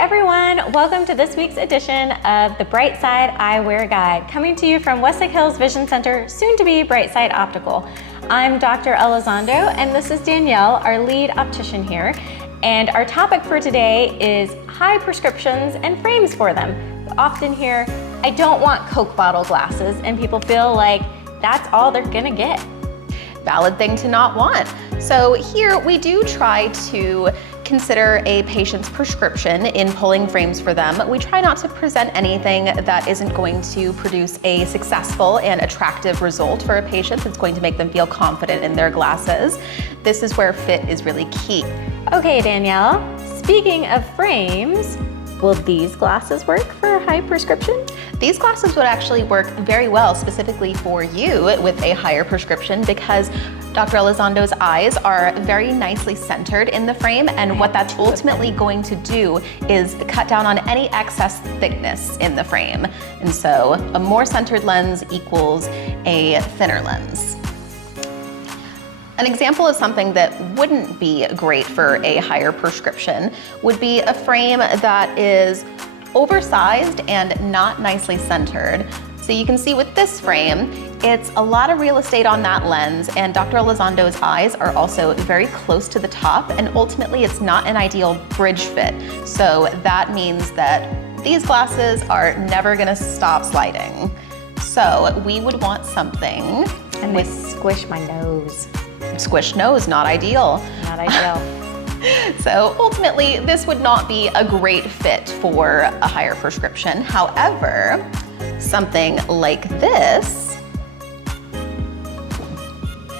everyone, welcome to this week's edition of the Bright Side Eyewear Guide, coming to you from Westlake Hills Vision Center, soon to be Bright Side Optical. I'm Dr. Elizondo, and this is Danielle, our lead optician here. And our topic for today is high prescriptions and frames for them. You often hear, I don't want Coke bottle glasses, and people feel like that's all they're gonna get. Valid thing to not want. So here we do try to consider a patient's prescription in pulling frames for them. We try not to present anything that isn't going to produce a successful and attractive result for a patient that's going to make them feel confident in their glasses. This is where fit is really key. Okay, Danielle, speaking of frames, will these glasses work for a high prescription? These glasses would actually work very well specifically for you with a higher prescription because Dr. Elizondo's eyes are very nicely centered in the frame, and what that's ultimately going to do is cut down on any excess thickness in the frame. And so a more centered lens equals a thinner lens. An example of something that wouldn't be great for a higher prescription would be a frame that is oversized and not nicely centered. So you can see with this frame, it's a lot of real estate on that lens, and Dr. Elizondo's eyes are also very close to the top, and ultimately it's not an ideal bridge fit. So that means that these glasses are never gonna stop sliding. So we would want something And they squish my nose. Squish nose, not ideal. Not ideal. So ultimately, this would not be a great fit for a higher prescription. However, something like this,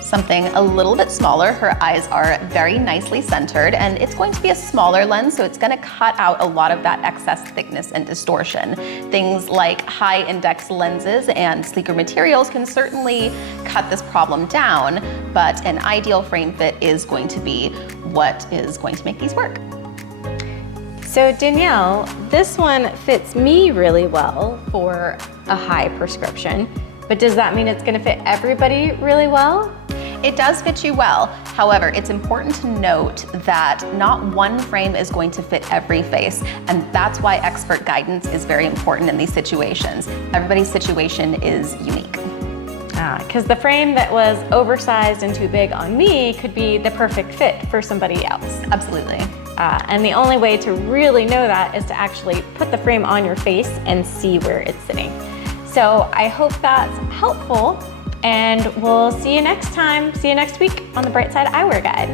something a little bit smaller, her eyes are very nicely centered, and it's going to be a smaller lens, so it's gonna cut out a lot of that excess thickness and distortion. Things like high index lenses and sleeker materials can certainly cut this problem down, but an ideal frame fit is going to be what is going to make these work. So Danielle, this one fits me really well for a high prescription, but does that mean it's gonna fit everybody really well? It does fit you well. However, it's important to note that not one frame is going to fit every face, and that's why expert guidance is very important in these situations. Everybody's situation is unique. Because the frame that was oversized and too big on me could be the perfect fit for somebody else. Absolutely. And the only way to really know that is to actually put the frame on your face and see where it's sitting. So I hope that's helpful, and we'll see you next time. See you next week on the Bright Side Eyewear Guide.